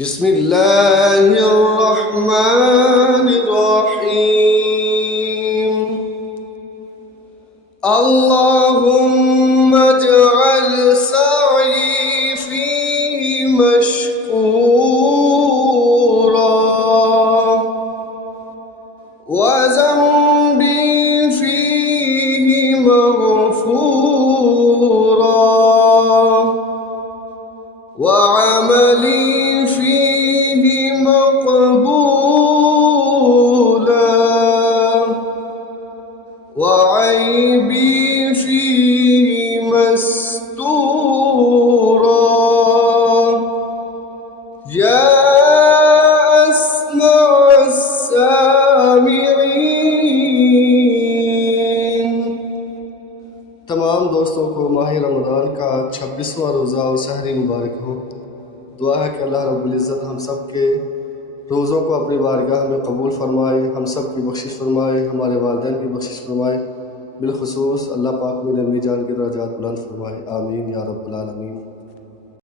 बिस्मिल्लाहिर्रहमानिर्रहीम। अल्लाहुम्मा जअल सअई फीहि मशकूरा व ज़ंबी फीहि मग़फ़ूरा व अमली फीहि मक़बूला व ऐबी फीहि मस्तूरा या अस्मअ अस्सामिईन। तमाम दोस्तों को माह रमज़ान का 26वां रोज़ा और सहरी मुबारक हो। दुआ है कि अल्लाह रब्बुल इज़्ज़त हम सब के रोज़ों को अपनी बारगाह में कबूल फरमाए, हम सब की बख्शिश फरमाए, हमारे वालिदैन की बख्शिश फरमाए, बिलखुसूस अल्लाह पाक मेरे अम्मी जान के दर्जात बुलंद फरमाए। आमीन या रब्बल आलमीन।